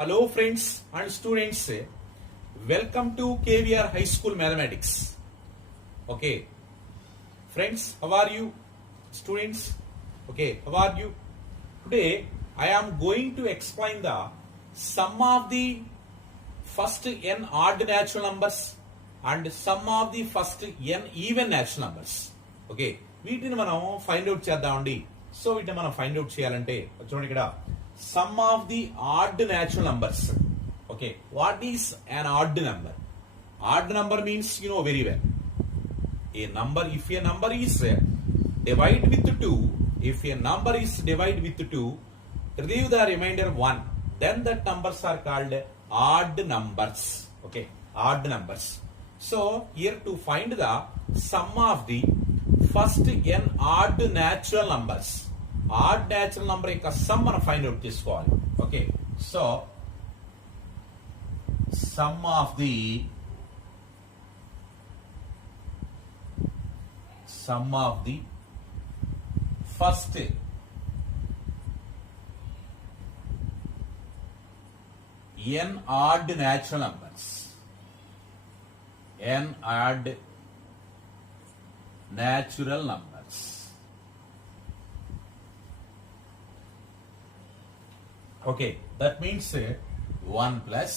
Hello friends and students, welcome to KVR High School Mathematics. Okay, friends, how are you? Students, okay, how are you? Today I am going to explain the sum of the first n odd natural numbers and sum of the first n even natural numbers. Okay, వీటిని మనం find out చేద్దామండి. So వీటిని మనం find out చేయాలంటే చూడండి ఇక్కడ sum of the odd natural numbers. Okay, what is an odd number? Odd number means you know very well. A number, if a number is divided with 2, if a number is divided with 2, leave the remainder 1, then that numbers are called odd numbers. Okay, odd numbers. So here to find the sum of the first n odd natural numbers. Add natural number యొక్క some మనం find out చేసుకోవాలి. Okay, so sum of the first n odd natural numbers, n odd natural numbers. Okay, that means 1 plus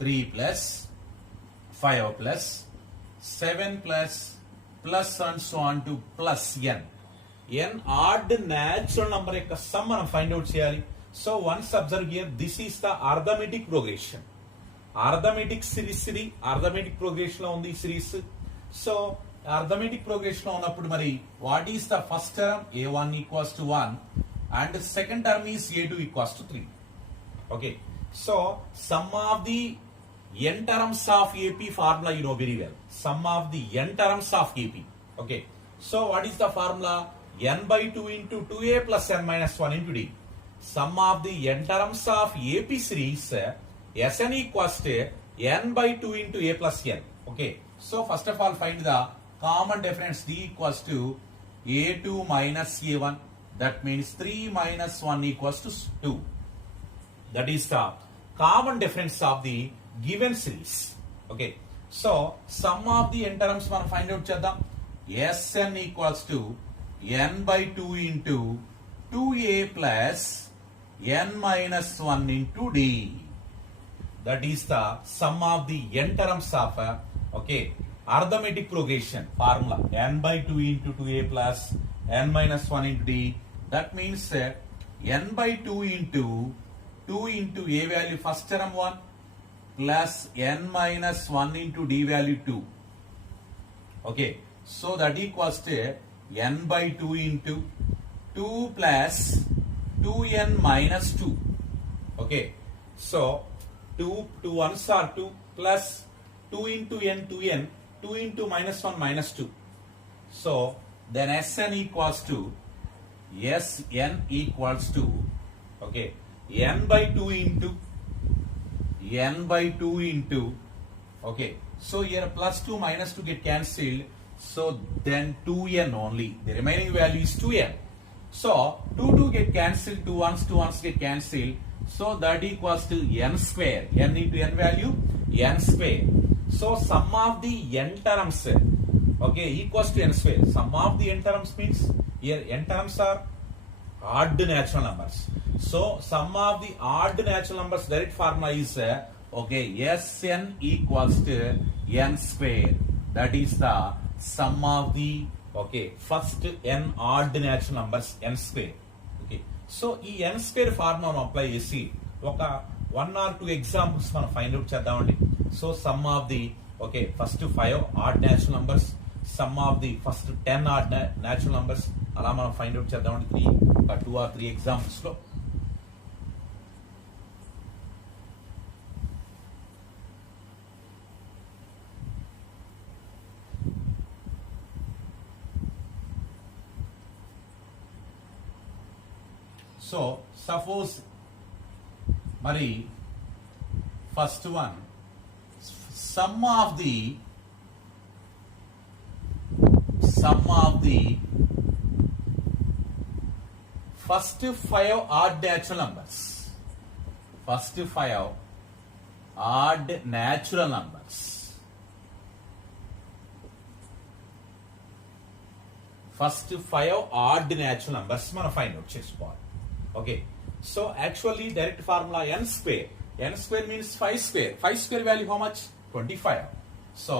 3 plus 5 plus 7 plus and so on to plus n. n odd natural number యొక్క some మనం find out చేయాలి. So once observe here, this is the arithmetic progression. Arithmetic series ఇది arithmetic progression లో ఉంది series. So arithmetic progression లో ఉన్నప్పుడు మరి what is the first term a1 equals to 1 and the second term is a2 equals to 3. Okay, so sum of the n terms of ap formula you know very well. Sum of the n terms of ap. Okay, so what is the formula? n by 2 into 2a plus n minus 1 into d. Sum of the n terms of ap series sn equals to n by 2 into a plus n. Okay, so first of all find the common difference. d equals to a2 minus a1. That means 3 minus 1 equals to 2. That is the common difference of the given series. Okay, so sum of the n terms మనం find out చేద్దాం. Sn equals to n by 2 into 2a plus n minus 1 into d. That is the sum of the n terms of okay, arithmetic progression formula. n by 2 into 2a plus n minus 1 into d. That means n by 2 into a value first term 1 plus n minus 1 into d value 2. Okay, so that equals to n by 2 into 2 plus 2n minus 2. Okay, so 2 ones are 2 plus 2 into n 2n, 2 into minus 1 minus 2. So then Sn equals to okay, n by 2 into okay, so here plus 2 minus 2 get cancelled, so then 2n only, the remaining value is 2n. So 2 get cancelled, 2 ones get cancelled, so that equals to n square. N into n value n square. So sum of the n terms okay equals to n square. Sum of the n terms means here n terms are odd natural numbers. So sum of the odd natural numbers direct formula is okay, Sn equals to n square. That is the sum of the okay first n odd natural numbers n square. Okay, so ఈ n square formula మనం apply చేసి ఒక 1 or 2 examples మనం find out చేద్దామండి. So sum of the okay first 5 add natural numbers, some of the first 10 add natural numbers, అలా మనం find out చేద్దామండి 2 or 3 examples లో. So suppose మరి first one, sum of the first 5 odd natural numbers. first 5 odd natural numbers. First 5 odd natural numbers మనం find out చేసుకోవాలి. Okay, so actually direct formula n square. N square means 5 square. 5 square value how much? 25. So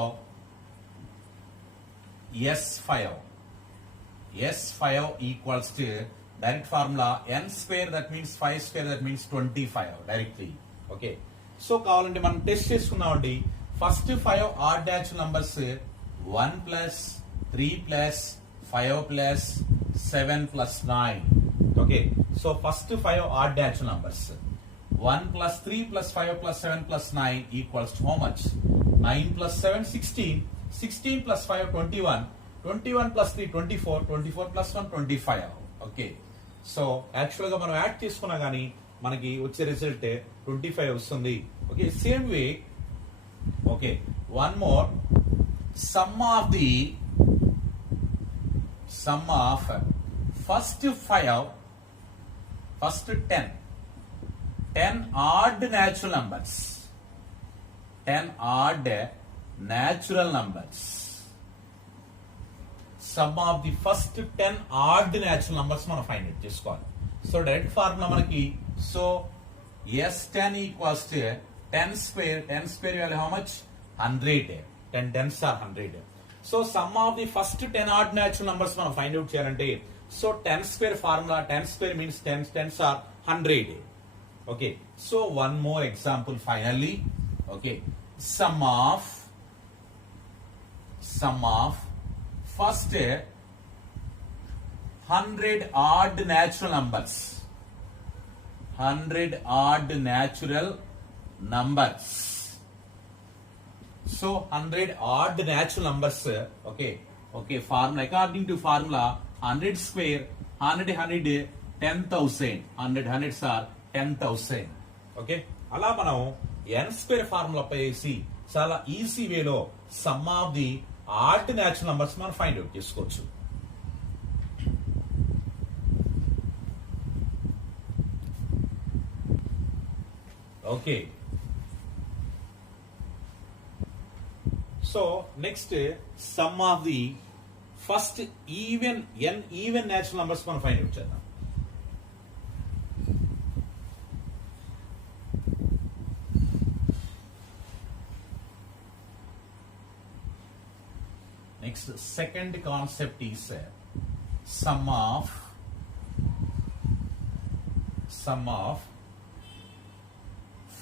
S5 equals to direct formula n square, that means 5 square, that means 25 directly. Okay, so కావాలంటే మనం test చేసుకుందామండి. First 5 odd natural numbers 1 plus 3 plus 5 plus 7 plus 9. Okay, so first 5 odd natural numbers 1 plus 3 plus 5 plus 7 plus 9 equals to how much? 9 plus 7 16, 16 plus 5 21, 21 plus 3 24, 24 plus 1 25. Okay, so actual గా మనం add చేసుకున్నా గానీ మనకి వచ్చే result 25 వస్తుంది. Okay, same way. Okay, one more. Some of first 5, first 10 odd natural numbers, 10 odd natural numbers. Sum of the first 10 odd natural numbers మనం find it చేసుకోవాలి. So direct formula మనకి, so S10 equals to 10 square value how much? 100. 10 tens are 100. So sum of the first 10 odd natural numbers మనం find out చేయాలంటే, so 10 square formula, 10 square means 10 tens are 100. Okay, so one more example finally. Okay, sum of first 100 odd natural numbers, 100 odd natural numbers. So 100 odd natural numbers. Okay, formula, according to formula 100 square 100 10,000, 100 hundreds are 10,000. Okay, అలా మనం n square formula వేసి చాలా easy వేలో some of the add natural numbers మనం find out చేసుకోవచ్చు. Okay, so next some of the first even natural numbers మనం find out చేద్దాం. Next, second concept is sum of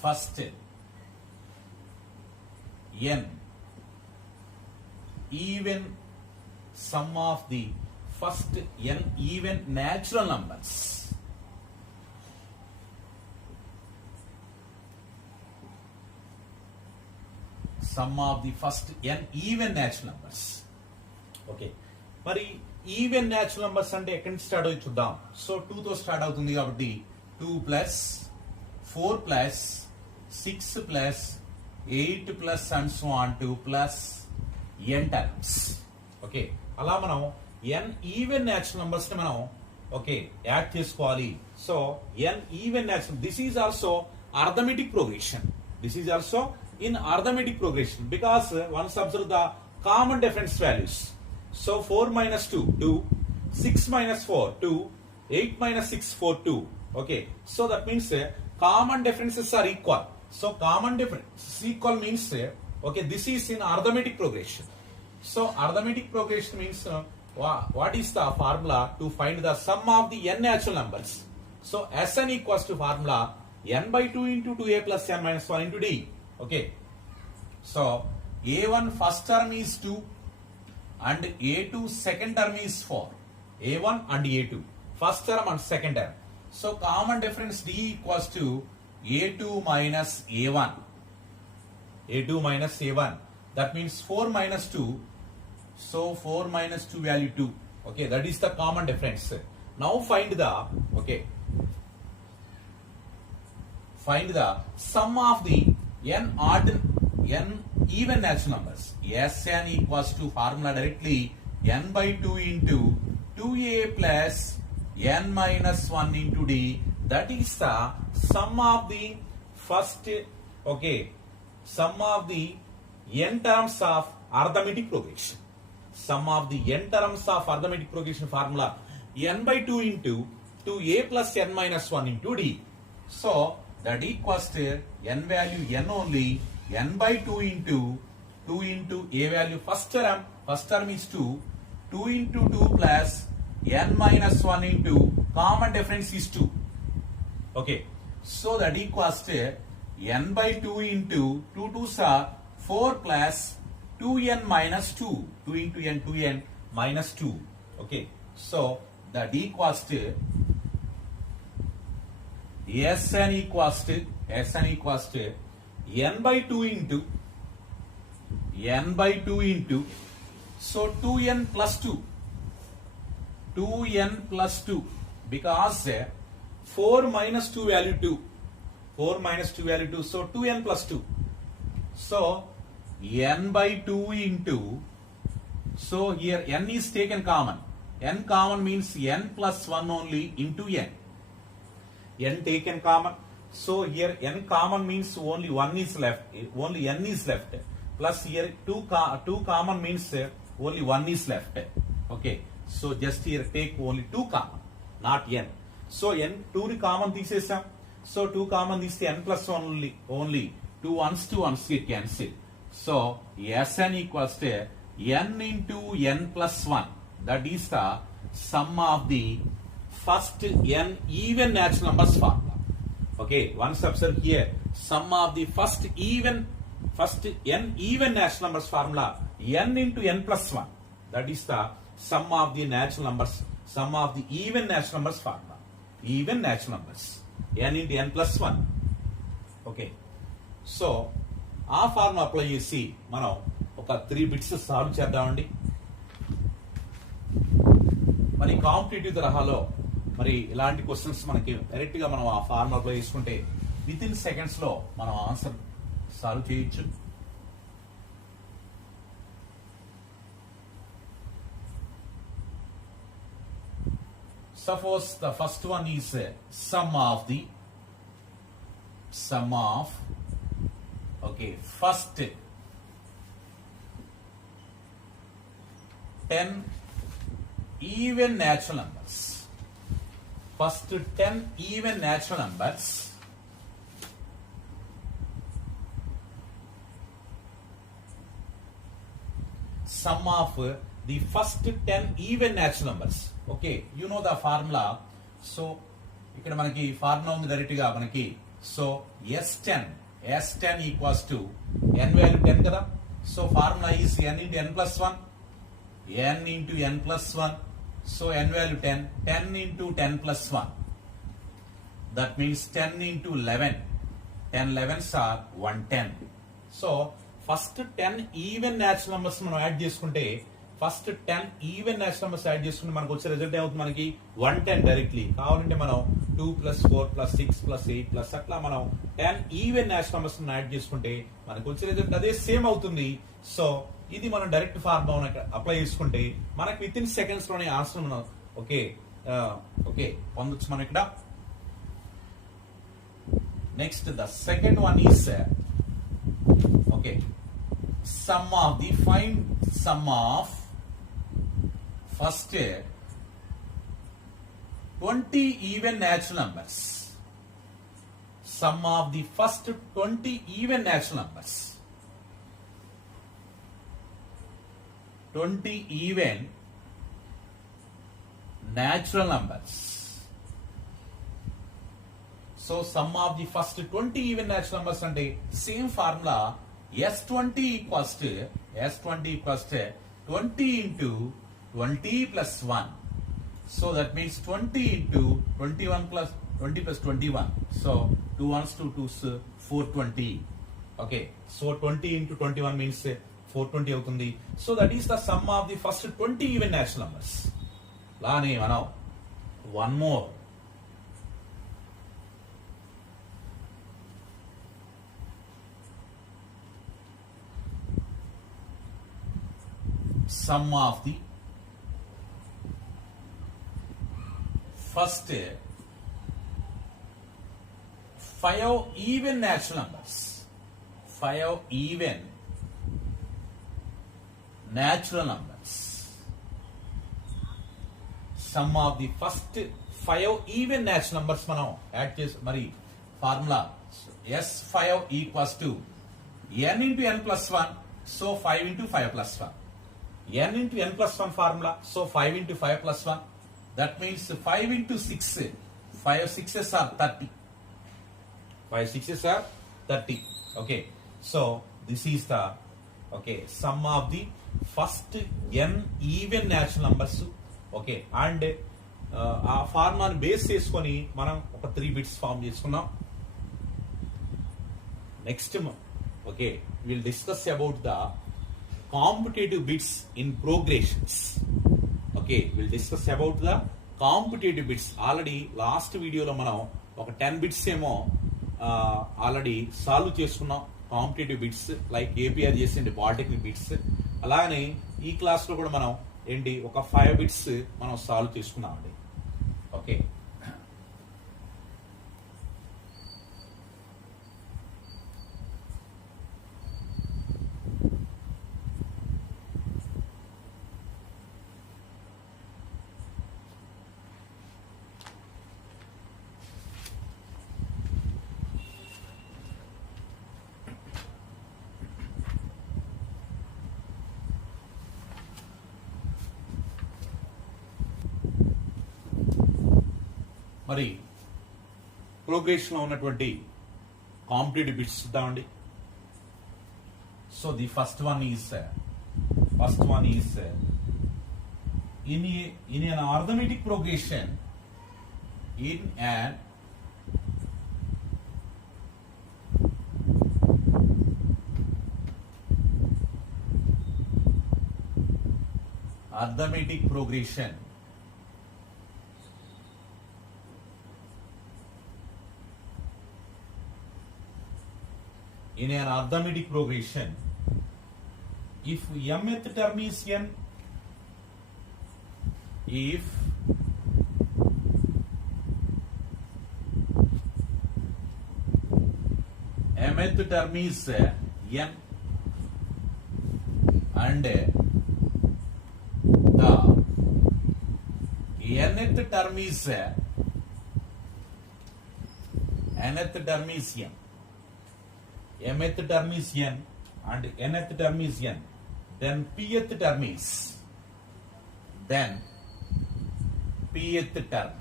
first n even sum of the first n even natural numbers. Sum of the first n even natural numbers. Okay, మరి even natural numbers అంటే ఎక్కడి నుంచి start అవుతుంది చూద్దాం. So 2 తో start అవుతుంది కాబట్టి 2 plus 4 plus 6 plus 8 plus and so on to plus n times. Okay, అలా మనం n ఈవెన్ న్యాచురల్ నంబర్స్ ని మనం యాడ్ చేసుకోవాలి. So n even natural, this is also arithmetic progression. This is also in arithmetic progression because once observe the common difference values. So 4 minus 2, 2, 6 minus 4, 2, 8 minus 6, 4, 2. Okay, so that means common differences are equal. So common difference equal means this is in arithmetic progression. So arithmetic progression means what is the formula to find the sum of the n natural numbers? So Sn equals to formula n by 2 into 2a plus n minus 1 into d. Okay, so a1 first term is 2 and a2 second term is 4. a1 and a2 first term and second term. So common difference d equals to a2 minus a1. a2 minus a1, that means 4 minus 2. So 4 minus 2 value 2. Okay, that is the common difference. Now find the sum of the n even natural numbers. Sn equals to formula directly n by 2 into 2a plus n minus 1 into d. That is the sum of the first, okay, sum of the n terms of arithmetic progression. Sum of the n terms of arithmetic progression formula n by 2 into 2a plus n minus 1 into d. So that equals to n value n only, n by 2 into a value first term is 2 into 2 plus n minus 1 into common difference is 2. Okay, so that equals to n by 2 into 2 2s are 4 plus 2n minus 2. 2 into n, 2n minus 2. Okay, so that equals to Sn equals to n by 2 into so 2n plus 2 because 4 minus 2 value 2, so 2n plus 2, so n by 2 into, so here n is taken common, n common means n plus 1 only into n taken common, so here n common means only n is left, plus here 2 common means only 1 is left. Okay, so just here take only 2 common, not n. So n 2 common తీసేసాం, so 2 common తీస్తే n plus 1 only 2 ones get cancel. So Sn equals to n into n plus 1, that is the sum of the first n even natural numbers formula. Okay, once observe here, sum of the first n even natural numbers formula n into n plus 1, that is the sum of the natural numbers, sum of the even natural numbers formula, even natural numbers n into n plus 1. Okay, so ఆ formula apply చేసి మనం ఒక 3 bits solve చేద్దామండి. మరి competitive తరహాలో మరి ఇలాంటి questions మనకి డైరెక్ట్ గా మనం ఆ ఫార్ములా అప్లై చేసుకుంటే విత్ ఇన్ సెకండ్స్ లో మనం ఆన్సర్ సాల్వ్ చేయొచ్చు. Suppose the first one is sum of okay, first 10 even natural numbers. First 10 even natural numbers sum of the first 10 even natural numbers. Okay, you know the formula. So ఇక్కడ మనకి formula ఉంది direct గా మనకి. So S10 equals to n value 10 కదా. So formula is n into n plus 1, n into n plus 1. So n value 10 into 10 plus 1. That means 10 into 11. 10 11s are 110. So first 10 even natural numbers మనం add చేసుకుంటే, first 10 even natural numbers add చేసుకుంటే మనకు వచ్చే result ఏమవుతుంది, మనకి 110 directly. కావాలంటే మనం 2 + 4 + 6 + 8 అట్లా మనం 10 ఈవెన్ నేచురల్ నంబర్స్ యాడ్ చేసుకుంటే మనకు వచ్చే రిజల్ట్ అదే సేమ్ అవుతుంది. సో ఇది మనం డైరెక్ట్ ఫార్ములా అప్లై చేసుకుంటే మనకి విత్ ఇన్ సెకండ్స్ లోనే ఆన్సర్ మనం ఓకే పొందొచ్చు మనం ఇక్కడ. Next the second one is okay sum of first 20 even natural numbers. Sum of the first 20 even natural numbers. 20 even natural numbers. So sum of the first 20 even natural numbers అంటే same formula. S20 equals to 20 into 20 plus 1. So that means 20 into 21 plus 20 plus 21. So 2 ones 2 2s 420. Okay, so 20 into 21 means 420 అవుతుంది. So that is the sum of the first 20 even natural numbers. లానే మనం one more. Sum of the first 5 even natural numbers. 5 even natural numbers. Sum of the first 5 even natural numbers మనం add చేసి మరి formula S5 equals to n into n plus 1, so 5 into 5 plus 1. n into n plus 1 formula, so 5 into 5 plus 1. That means 5 into 6. 5 6s are 30. 5 6s are 30. Okay. So this is the sum of the first n even natural numbers. Okay. And ఆ ఫార్ములాని base చేసుకొని మనం ఒక 3 bits form చేసుకున్నాం. Next, we'll discuss about the computative bits in progressions. We'll discuss about the computative bits. Already last video lo manam oka 10 bits emo already solve చేసుకున్నాం. Computative bits like APR చేసింది polytechnic bits. అలానే ఈ class లో కూడా మనం ఏంటి ఒక 5 bits మనం సాల్వ్ చేసుకున్నామండి. ఓకే, మరి ప్రోగ్రెషన్ లో ఉన్నటువంటి కాంపిటేటివ్ బిట్స్ చూద్దామండి. So the first one is in an arithmetic progression, in an arithmetic progression, in an arithmetic progression, if mth term is n, if mth term is n and the nth term is nth term is n, mth term is n and nth term is n, then pth term is pth term.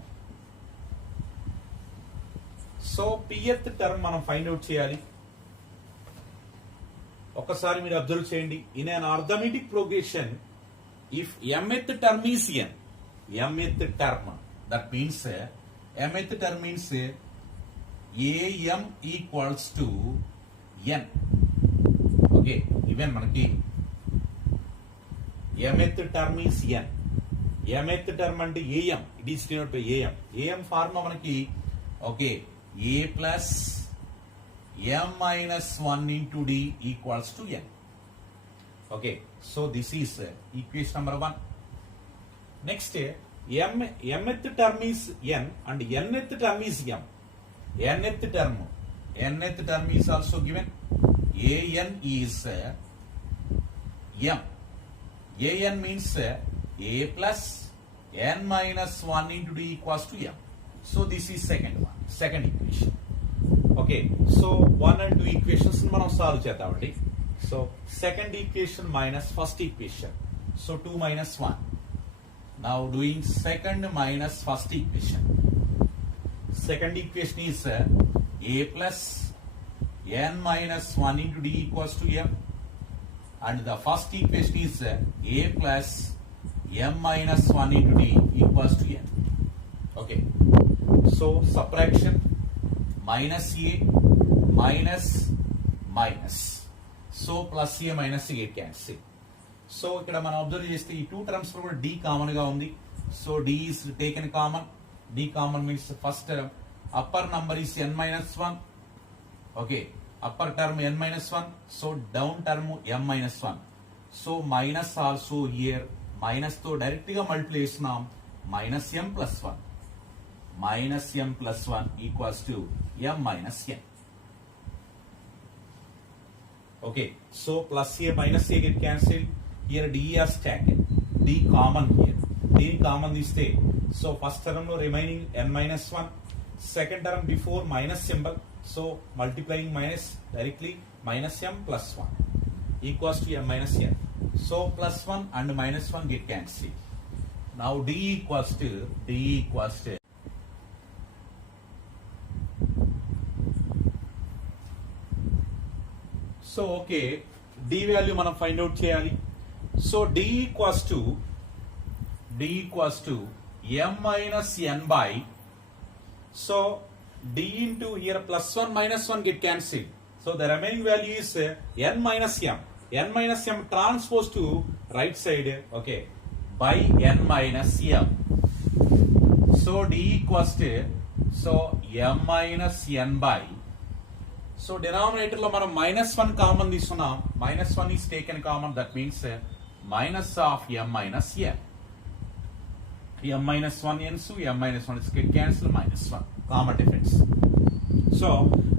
So pth term మనం find out చేయాలి. ఒకసారి మీరు observe చేయండి. In an arithmetic progression, if mth term is n, mth term, that means mth term means am equals to n. Okay, even మనకి mth term is n, mth term అంటే am, it is denoted by am formula మనకి okay a plus m minus 1 into d equals to n. Okay, so this is equation number 1. Next, mth term is n and nth term is m. nth term is also given. an is m. an means a plus n minus 1 into d equals to m. So this is second equation. Okay, so 1 and 2 equations మనం solve చేద్దామండి. So second equation minus first equation, so 2 minus 1. Now doing second minus first equation. Second equation is a plus n minus 1 into d equals to m, and the first equation is a plus m minus 1 into d equals to n. Okay, so subtraction, minus a minus minus, so plus a minus a cancel. So ఇక్కడ మనం observe చేస్తే ఈ 2 terms లో కూడా d common గా ఉంది. So d is taken common. d common means first term, upper number is n minus 1. Okay, upper term n minus 1, so down term m minus 1. So minus also here, minus తో direct గా multiply చేస్తున్నాం, minus m plus 1. minus m plus 1 equals to m minus n. Okay, so plus a minus a get cancelled. Here d is stacked. D common here. D common this day. So first term remaining n minus 1. Second term before minus symbol. So multiplying minus directly minus m plus 1 equals to m minus n. So plus 1 and minus 1 get cancelled. Now d equals to so okay, d value మనం find out చేయాలి. So d equals to m minus n by, so d into here plus 1 minus 1 get cancelled. So the remaining value is n minus m. N minus m transpose to right side, okay, by n minus m. So d equals to m minus n by, so denominator lo మనం minus 1 common తీసుకున్నాం. Minus 1 is taken common, that means minus of m minus n. M minus 1 n, so m minus 1 is get cancel, minus 1 common difference. So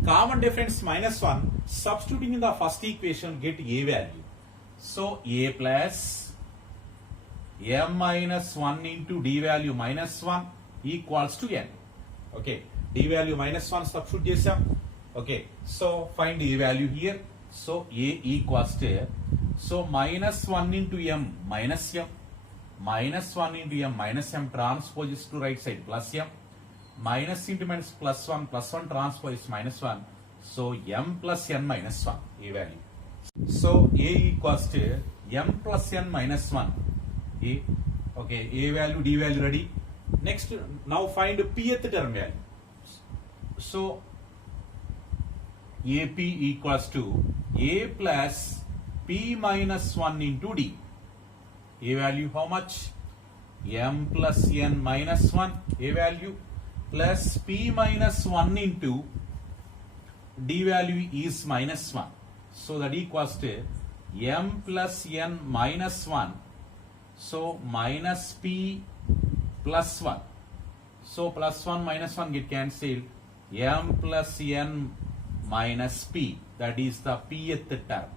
common difference minus 1, substituting in the first equation get a value. So a plus m minus 1 into d value minus 1 equals to n. Okay, d value minus 1 substitute చేసాం. Okay, so find a value here. So a equals to, so minus 1 into m minus m, minus 1 into m minus m transposes to right side plus m, minus into minus plus 1 transpose is minus 1. So m plus n minus 1 a value. So a equals to m plus n minus 1 a. Okay, a value, d value ready. Next, now find pth term value. So AP equals to a plus p minus 1 into d. A value how much? M plus n minus 1 a value plus p minus 1 into d value is minus 1. So that equals to m plus n minus 1. So minus p plus 1. So plus 1 minus 1 get cancelled. M plus n minus p, that is the pth term.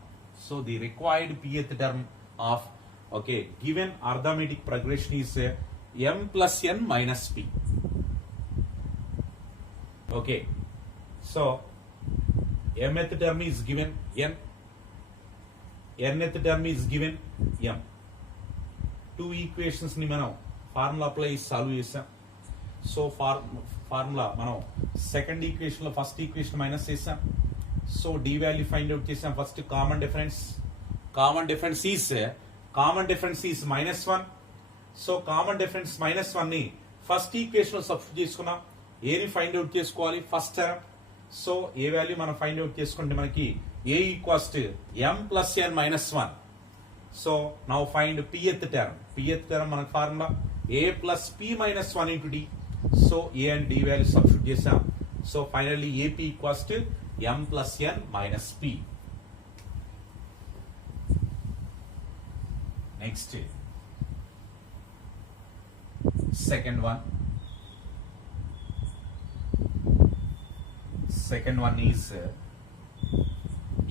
So the required pth term of, okay, given arithmetic progression is m plus n minus p. Okay, so mth term is given n, nth term is given m. Two equations ni మనం formula apply solve చేసాం. So formula మనం second equation లో first equation minus చేసాం. So D value find out చేసాం. First common difference is minus 1. So common difference minus 1 ని first equation లో substitute చేసుకున్నాం. ఏని ఫైండ్ అవుట్ చేసుకోవాలి? First term. So A value మనం ఫైండ్ అవుట్ చేసుకుంటే మనకి A equals to m plus n minus 1. So now find pth term మనకి formula a plus p minus 1 into d. So a and d value substitute చేసాం. So finally ap equals to m plus n minus p. Next, second one is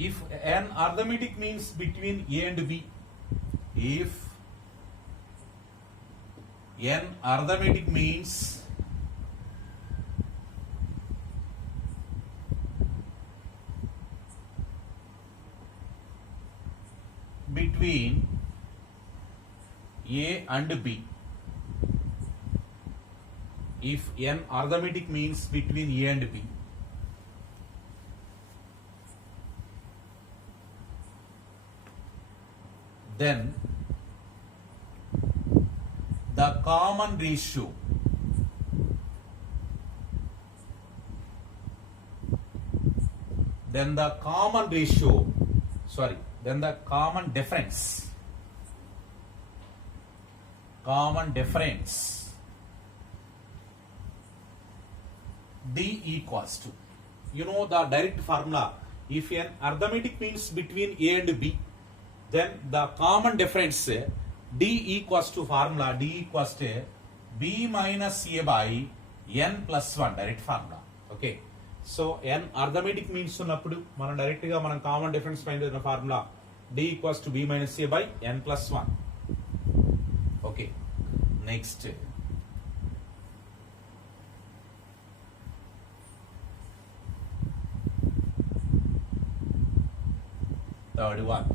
if an arithmetic means between a and b, if n arithmetic means between a and b, if n arithmetic means between a and b, then the common ratio then the common difference d equals to, you know the direct formula, if an arithmetic means between a and b, then the common difference d equals to formula, d equals to b minus a by n plus 1 direct formula. Okay, so n arithmetic means ఉన్నప్పుడు మనం direct గా మనం common difference find చేసిన formula d equals to b minus a by n plus 1. Okay, next third one.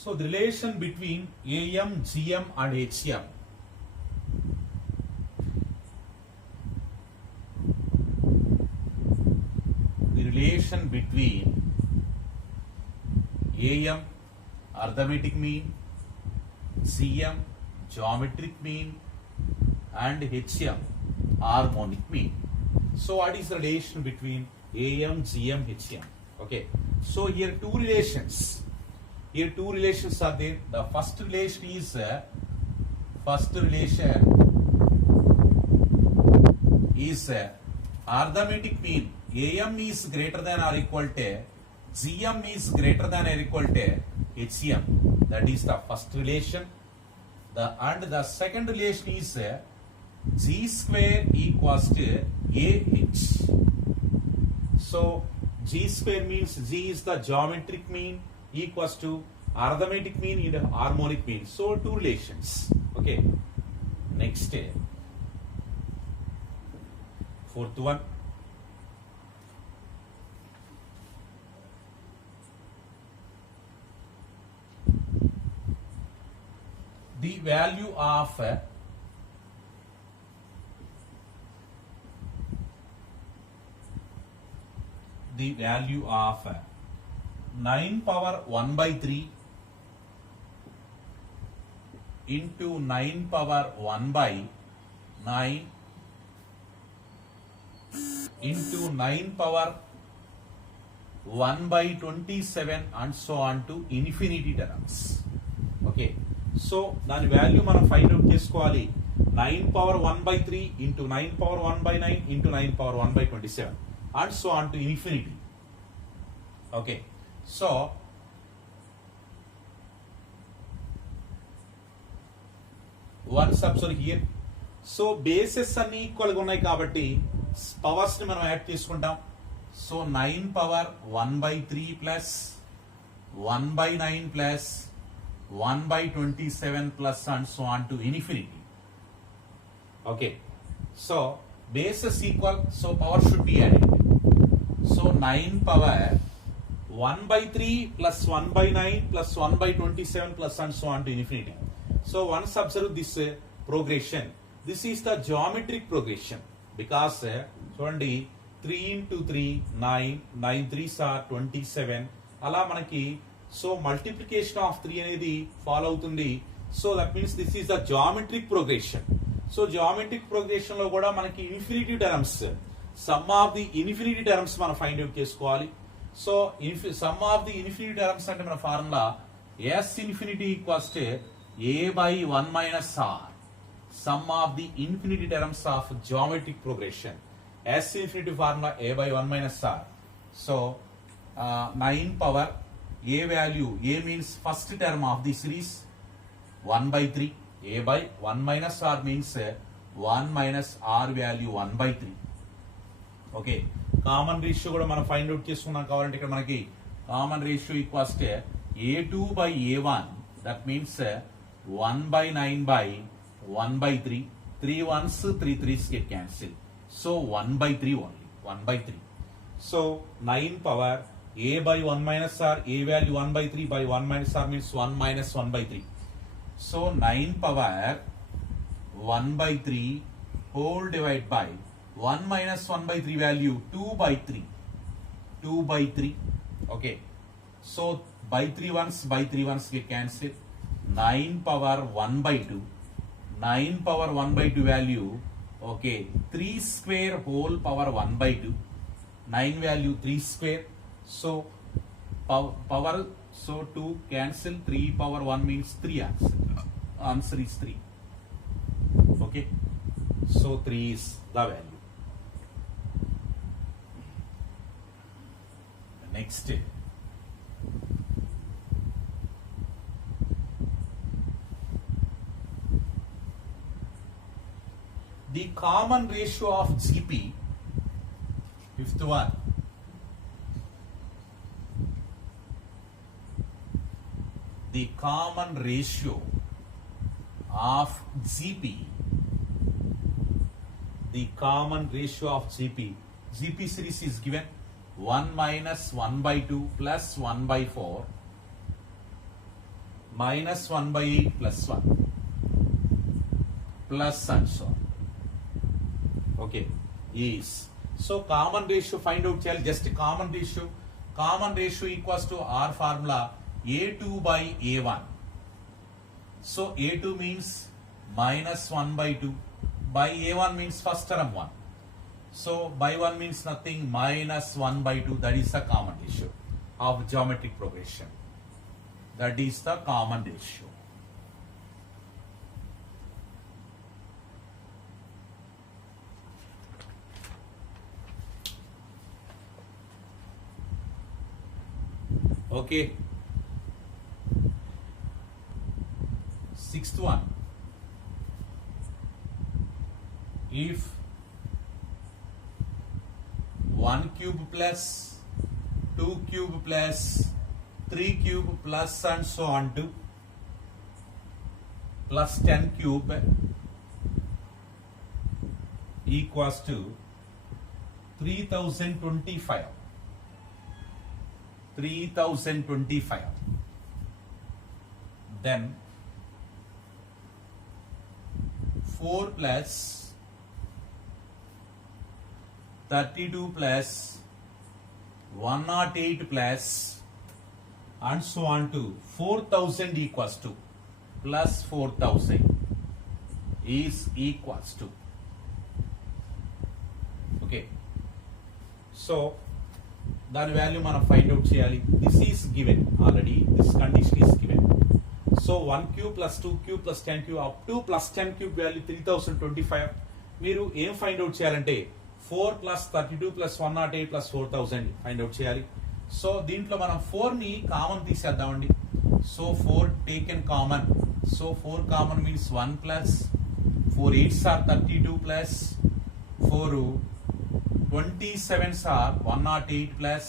So the relation between AM, GM and HM. The relation between AM, arithmetic mean, GM, geometric mean, and HM, harmonic mean. So what is the relation between AM, GM, HM? Okay, so here two relations. Here two relations are there. The first relation is arithmetic mean. AM is greater than or equal to GM is greater than or equal to HM. That is the first relation. And the second relation is G square equals to AH. So G square means G is the geometric mean equals to arithmetic mean and harmonic mean. So two relations. Okay, next fourth one. The value of the value of 9 power 1 by 3 into 9 power 1 by 9 into 9 power 1 by 27 and so on to infinity terms. Okay, so దాని value మనం find out చేసుకోవాలి. 9 power 1 by 3 into 9 power 1 by 9 into 9 power 1 by 27 and so on to infinity. Okay, so one subset here. So bases అన్ని equal గా ఉన్నాయి కాబట్టి powers ని మనం add చేసుకుంటాం. So 9 power 1 by 3 plus 1 by 9 plus 1 by 27 plus and so on to infinity. Okay, so bases equal, so power should be added. So 9 power 1 by 3 plus 1 by 9 plus 1 by 27 plus and so on to infinity. So once observe this progression, this is the geometric progression because చూడండి 3 into 3 9, 9 3s are 27 అలా మనకి so multiplication of 3 అనేది follow అవుతుంది. So that means this is the geometric progression. So geometric progression లో కూడా మనకి infinity terms, sum of the infinity terms మనం find out చేసుకోవాలి. So sum of the infinity terms అంటే మన formula S infinity equals to a by 1 minus r, sum of the infinity terms of geometric progression. S infinity formula a by 1 minus r. So 9 power a value, a means first term of the series 1 by 3, a by 1 minus r means 1 minus r value 1 by 3. Okay, common ratio కూడా మనం find out చేసుకున్నాం. కావాలంటే ఇక్కడ మనకి common ratio equals to a2 by a1, that means 1 by 9 by 1 by 3, 3 ones 3 3s get cancelled, so 1 by 3 only, 1 by 3. So 9 power a by 1 minus r, a value 1 by 3 by 1 minus r means 1 minus 1 by 3. So 9 power 1 by 3 whole divided by 1 minus 1 by 3 value 2 by 3, 2 by 3. Okay, so by 3 ones get cancelled. 9 power 1 by 2, 9 power 1 by 2 value, okay, 3 square whole power 1 by 2, 9 value 3 square, so power, so 2 cancel, 3 power 1 means 3 answer is 3. Okay, so 3 is the value. Next the common ratio of GP, fifth one, the common ratio of GP, the common ratio of GP series is given 1 minus 1 by 2 plus 1 by 4 minus 1 by 8 plus 1 plus and so on. Okay, is so common ratio find out cheyali, just common ratio equals to our formula A2 by A1. So A2 means minus 1 by 2 by A1 means first term 1. So by 1 means nothing, minus 1 by 2, that is the common ratio of geometric progression. That is the common ratio. Okay. Sixth one. If 1 cube plus 2 cube plus 3 cube plus and so on to plus 10 cube equals to 3025. 3025. Then 4 plus 32 plus 108 plus and so on to 4000 equals to plus 4000 is equals to. Okay, so దాని value మనం find out చేయాలి. This is given already, this condition is given. So 1 cube plus 2 cube plus 10 cube up to plus 10 cube value 3025. మీరు ఏం find out చేయాలంటే 4 plus 32 plus 108 plus 4000 find out చేయాలి. So దీంట్లో మనం 4 ని కామన్ తీసేద్దామండి. So 4 taken common. So 4 common means 1 plus 4 8s or 32 plus 4 27s are 108 plus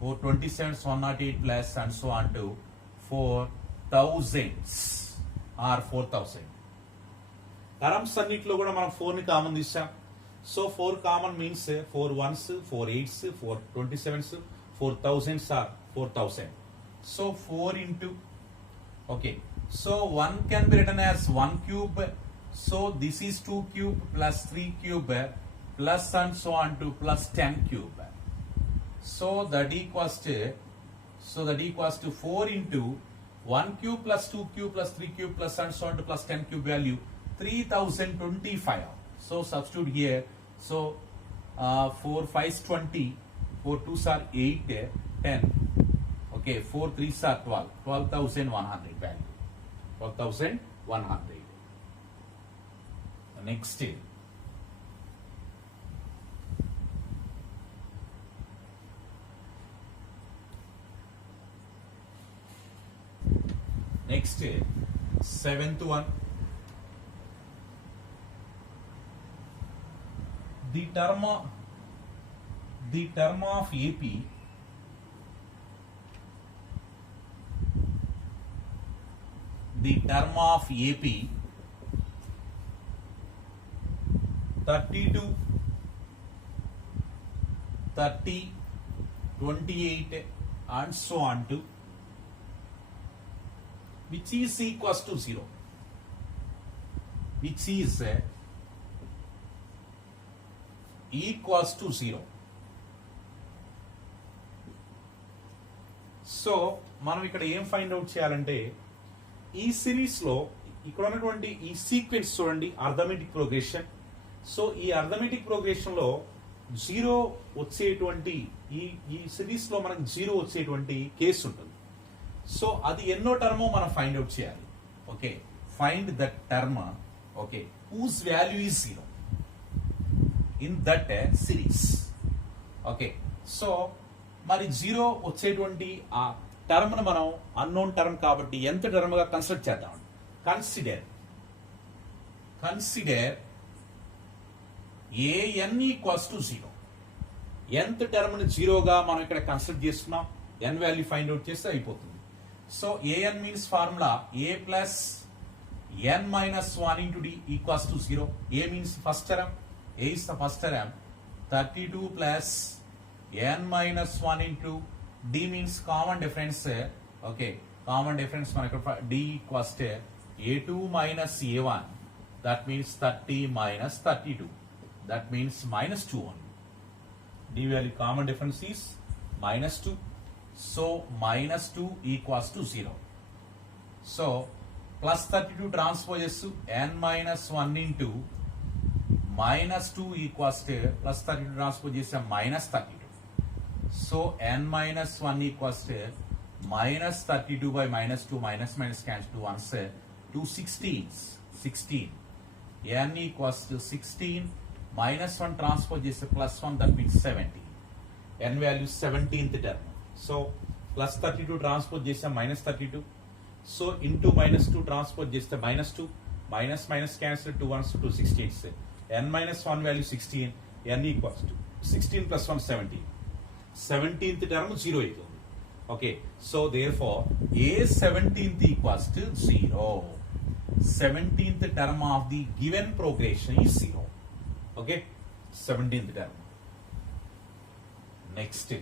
4 27s 108 plus and so on to 4000s are 4000. Terms అన్నిట్లో కూడా మనం 4 ని కామన్ తీసాం. So 4 common means 4 1s 4 8s 4 27s 4000s are 4000. So 4 into, okay, so 1 can be written as 1 cube. So this is 2 cube plus 3 cube plus and so on to plus 10 cube. So that equals to 4 into 1 cube plus 2 cube plus 3 cube plus and so on to plus 10 cube value 3025. So substitute here. So 4 5s 20, 4 2s are 8, 10. Okay, 4 3s are 12, 12,100 value. 12,100. Next. Next, 7th one. The term of AP the term of AP 32 30 28 and so on to which is equals to 0, which is equals to 0. So మనం ఇక్కడ ఏం find out చేయాలంటే ఈ series లో ఇక్కడ ఉన్నటువంటి ఈ sequence చూడండి, అర్థమెటిక్ ప్రోగ్రెషన్. సో ఈ అర్థమెటిక్ ప్రోగ్రెషన్ లో 0 వచ్చేటువంటి ఈ సిరీస్ లో మనకు 0 వచ్చేటువంటి కేసు ఉంటుంది. సో అది ఎన్నో టర్మో మనం ఫైండ్ అవుట్ చేయాలి. Okay, find that term, okay, whose value is 0 in that series. Okay, so మరి 0 వచ్చేటువంటి ఆ టర్మ్ ను మనం అన్నోన్ టర్మ్ కాబట్టి ఎంత టర్మ్ గా కన్సిడర్ చేద్దాం. consider an equals to 0. nth term ని 0 గా మనం ఇక్కడ కన్సిడర్ చేస్తున్నాం. n వాల్యూ ఫైండ్ అవుట్ చేస్తే అయిపోతుంది. So an means formula a plus n minus 1 into d equals to 0. a means first term. a is the first term. 32 plus n minus 1 into d means common difference. Okay, common difference మనకు d equals to a2 minus a1. That means 30 minus 32. That means minus 2 only. d value common difference is minus 2. So minus 2 equals to 0. So plus 32 transposes to n minus 1 into minus 2 equals to plus 32 transposes to minus 32. So n minus 1 equals to minus 32 by minus 2, minus minus cancel to once 2 16s. 16. n equals to 16 minus 1 transposes to plus 1, that means 17. n value 17th term. So plus 32 transposes to minus 32. So into minus 2 transpose చేస్తే minus 2, minus minus cancel 2 ones to 16. n minus 1 value 16, n equals to 16 plus 1 17. 17th term 0 అవుతుంది. Okay, so therefore a 17th equals to 0. 17th term of the given progression is 0. Okay, 17th term. Next.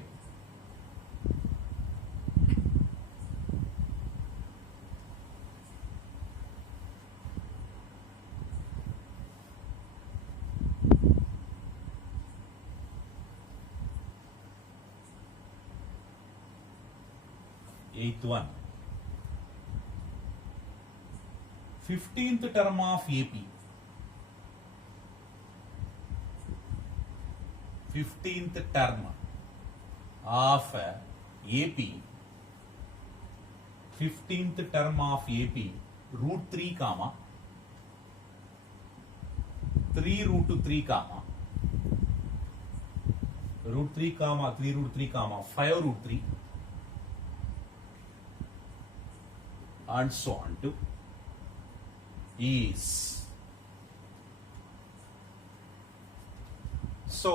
Eighth one. 15th term of AP. 15th term of AP. 15th term of AP. Root 3 comma 3 root 3 comma root 3 comma 3 root 3 comma 5 root 3 and so on to is. So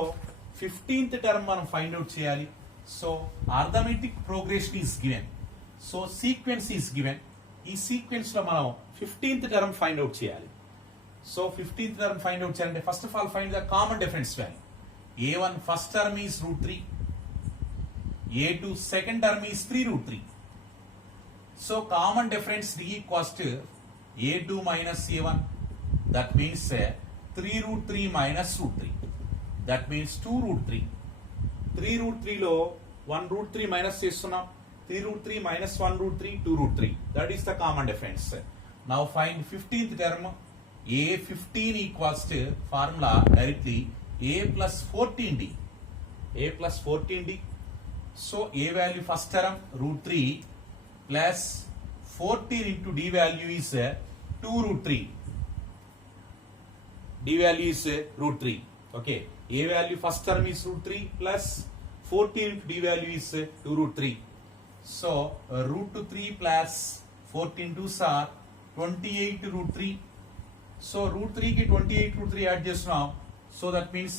15th term మనం find out చేయాలి. So arithmetic progression is given. So sequence is given. ఈ sequence లో మనం 15th term find out చేయాలి. So 15th term find out చేయాలంటే first of all find the common difference value. a1 first term is root 3, a2 second term is 3 root 3. So common difference d equals to a2 minus a1. That means 3 root 3 minus root 3. That means 2 root 3. 3 root 3 లో 1 root 3 minus చేస్తున్నాం. 3 root 3 minus 1 root 3, 2 root 3. That is the common difference. Now find 15th term. a15 equals to formula directly a plus 14d. a plus 14d. So a value first term root 3 plus 14 into d value is 2 root 3. d value is root 3. Okay, a value first term is root 3 plus 14 into d value is 2 root 3. So root 3 plus 14 2s are 28 root 3. So root 3 ki 28 root 3 add చేస్తున్నాం. So that means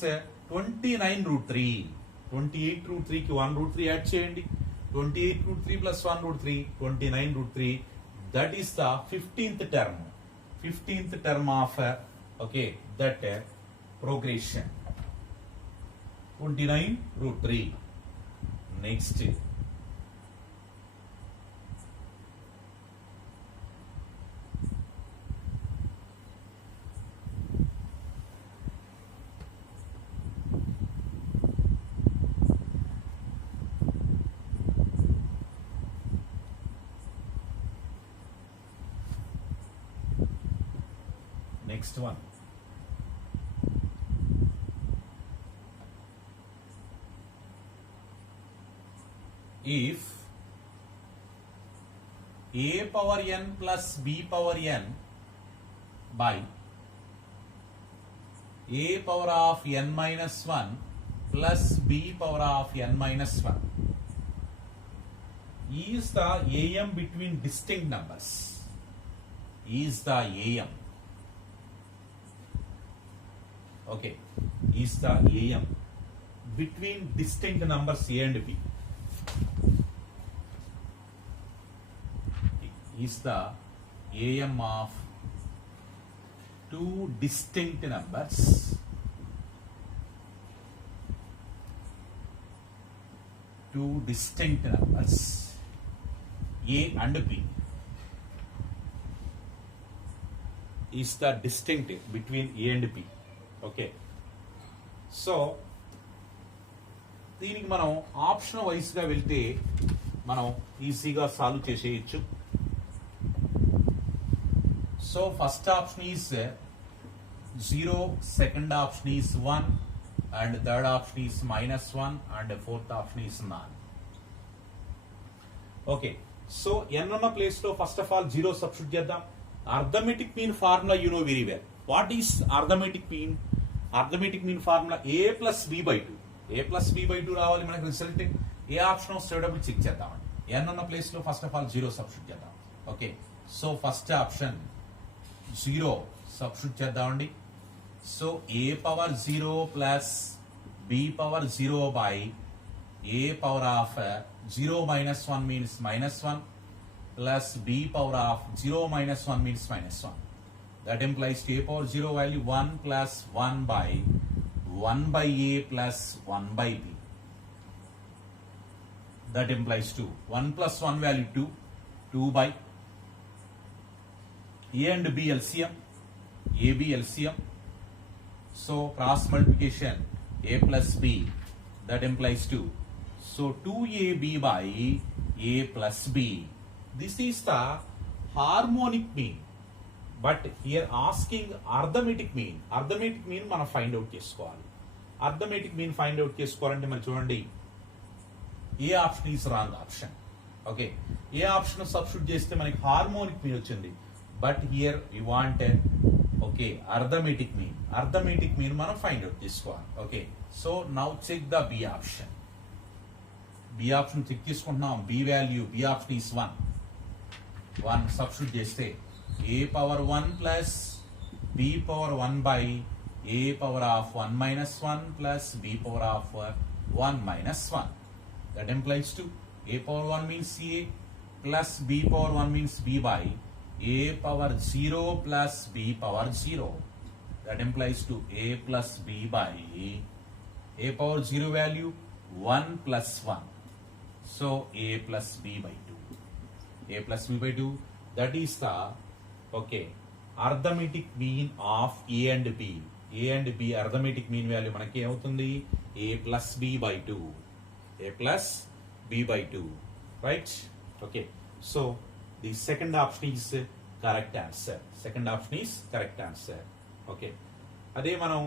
29 root 3. 28 root 3 ki 1 root 3 add చేయండి. 28 root 3 plus 1 root 3, 29 root 3. That is the 15th term. 15th term of okay, that progression. 29 root 3. Next. Next one. If a power n plus b power n by a power of n minus 1 plus b power of n minus 1 is the am between distinct numbers. Is the am okay, is the AM between distinct numbers A and B. Is the AM of two distinct numbers A and B. Is the distinct between A and B. Okay. So దీనికి మనం option వైస్గా వెళ్తే మనం ఈజీగా solve చేసేయచ్చు. So first option is 0, second option is 1, and third option is -1, and fourth option is none. Okay, so n ఉన్న place లో first of all 0 substitute చేద్దాం. Arithmetic mean formula you know very well. What is arithmetic mean? Arithmetic mean formula a+b/2. a+b/2 రావాలి మనకి result. ఏ option వస్తుందో check చేద్దామండి. n ఉన్న place లో first of all 0 substitute చేద్దాం. Okay, so first option 0 substitute చేద్దామండి. So a power 0 plus b power 0 by a power of 0 minus 1 means -1 plus b power of 0 minus 1 means -1. That implies a power 0 value 1 plus 1 by a plus 1 by b. That implies 2. 1 plus 1 value 2 by a and b LCM, ab LCM. So cross multiplication a plus b, that implies 2. So 2ab by a plus b. This is the harmonic mean. But here asking arithmetic mean. Arithmetic mean మనం find out చేసుకోవాలి. Arithmetic mean find out చేసుకోవాలంటే మనం చూడండి, ఏ option is wrong option. Okay, A option substitute చేస్తే మనకి harmonic mean వచ్చింది. But here you want okay arithmetic mean. Arithmetic mean మనం ఫైండ్ అవుట్ చేసుకోవాలి. Okay, so now check the B option. B option check చేసుకుంటున్నాం. B value, B option is 1 substitute చేస్తే a power 1 plus b power 1 by a power of 1 minus 1 plus b power of 1 minus 1. That implies 2. A power 1 means a plus b power 1 means b by a power 0 plus b power 0. That implies to a plus b by a power 0 value 1 plus 1. So a plus b by 2. A plus b by 2. That is the okay arithmetic mean of a and b. A and b arithmetic mean value మనకి ఏమవుతుంది? a plus b by 2. a plus b by 2. Right? Okay. So the second option is correct answer. Second option is correct answer. Okay. అదే మనం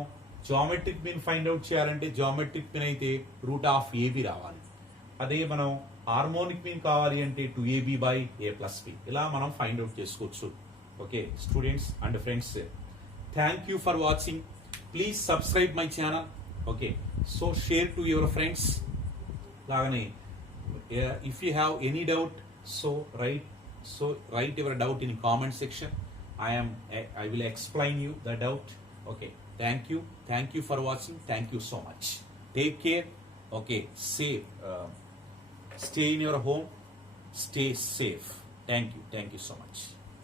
geometric mean find out చేయాలంటే geometric mean అయితే √ab రావాలి. అదే మనం harmonic mean కావాలి అంటే 2ab by a plus b. ఇలా మనం ఫైండ్ అవుట్ చేసుకోవచ్చు. Okay students and friends, thank you for watching. Please subscribe my channel. Okay, so share to your friends. లాగానే if you have any doubt so write your doubt in comment section. I will explain you the doubt. Okay, thank you for watching. Thank you so much. Take care. Okay, safe. Stay in your home. Stay safe. Thank you so much.